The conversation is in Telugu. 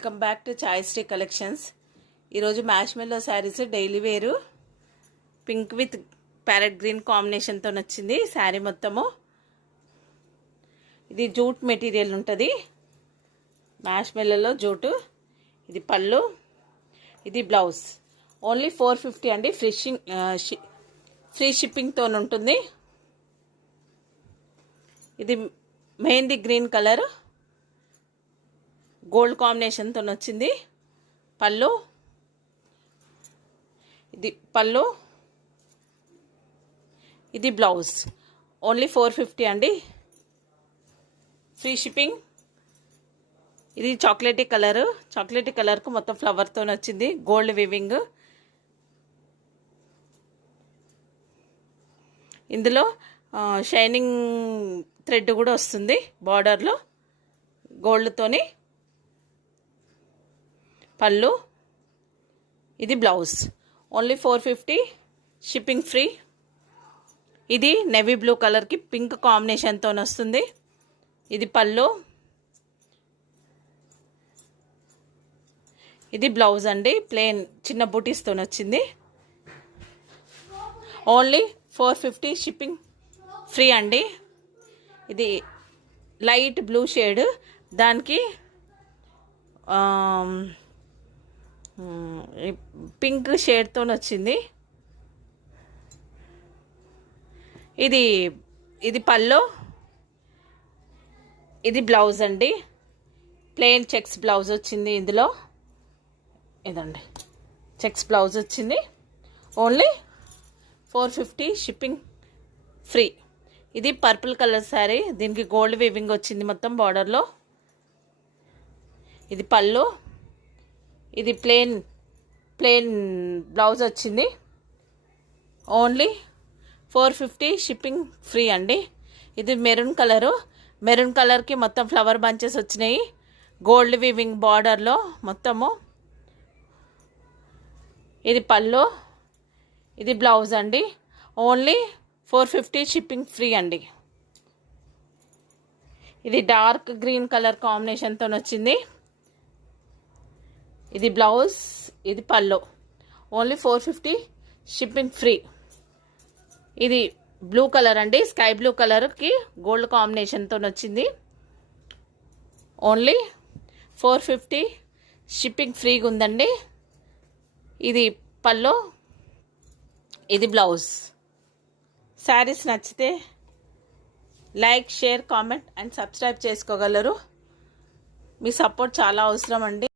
Welcome back to Chayasri collections. ఈరోజు marshmallow saris daily wear pink with parrot green కాంబినేషన్తో వచ్చింది శారీ మొత్తము. ఇది జూట్ మెటీరియల్ ఉంటుంది, మ్యాష్మెల్లో జూటు. ఇది పళ్ళు, ఇది బ్లౌజ్. ఓన్లీ 450 అండి. ఫ్రీ షిప్పింగ్తో ఉంటుంది. ఇది మెహందీ గ్రీన్ కలర్ గోల్డ్ కాంబినేషన్తో వచ్చింది. పళ్ళు, ఇది పళ్ళు, ఇది బ్లౌజ్. ఓన్లీ 450 అండి, ఫ్రీ షిప్పింగ్. ఇది చాక్లెటీ కలర్కు మొత్తం ఫ్లవర్తో వచ్చింది, గోల్డ్ వివింగ్. ఇందులో షైనింగ్ థ్రెడ్ కూడా వస్తుంది బార్డర్లో గోల్డ్తోని. పళ్ళు, ఇది బ్లౌజ్. Only 450, shipping free. ఇది నేవీ బ్లూ కలర్కి పింక్ కాంబినేషన్తో వస్తుంది. ఇది పళ్ళు, ఇది బ్లౌజ్ అండి. ప్లెయిన్ చిన్న బూటీస్తో వచ్చింది. ఓన్లీ 450, షిప్పింగ్ ఫ్రీ అండి. ఇది లైట్ బ్లూ షేడ్, దానికి పింక్ షేడ్తో వచ్చింది. ఇది పళ్ళు, ఇది బ్లౌజ్ అండి. ప్లెయిన్ చెక్స్ బ్లౌజ్ వచ్చింది ఇందులో. ఇదండి చెక్స్ బ్లౌజ్ వచ్చింది. Only 450, shipping free. ఇది పర్పుల్ కలర్ శారీ, దీనికి గోల్డ్ వీవింగ్ వచ్చింది మొత్తం బార్డర్లో. ఇది పళ్ళు, ఇది ప్లెయిన్ బ్లౌజ్ వచ్చింది. ఓన్లీ 450, షిప్పింగ్ ఫ్రీ అండి. ఇది మెరూన్ కలర్కి మొత్తం ఫ్లవర్ బంచెస్ వచ్చినాయి, గోల్డ్ వీవింగ్ బార్డర్లో మొత్తము. ఇది పళ్ళు, ఇది బ్లౌజ్ అండి. ఓన్లీ 450, షిప్పింగ్ ఫ్రీ అండి. ఇది డార్క్ గ్రీన్ కలర్ కాంబినేషన్తో వచ్చింది. ఇది బ్లౌజ్, ఇది పళ్ళు. Only 450, shipping free. ఇది బ్లూ కలర్ అండి, స్కై బ్లూ కలర్కి గోల్డ్ కాంబినేషన్తో వచ్చింది. ఓన్లీ 450, షిప్పింగ్ ఫ్రీగా ఉందండి. ఇది పళ్ళు, ఇది బ్లౌజ్. శారీస్ నచ్చితే like, share, comment and subscribe చేసుకోగలరు. మీ సపోర్ట్ చాలా అవసరం అండి.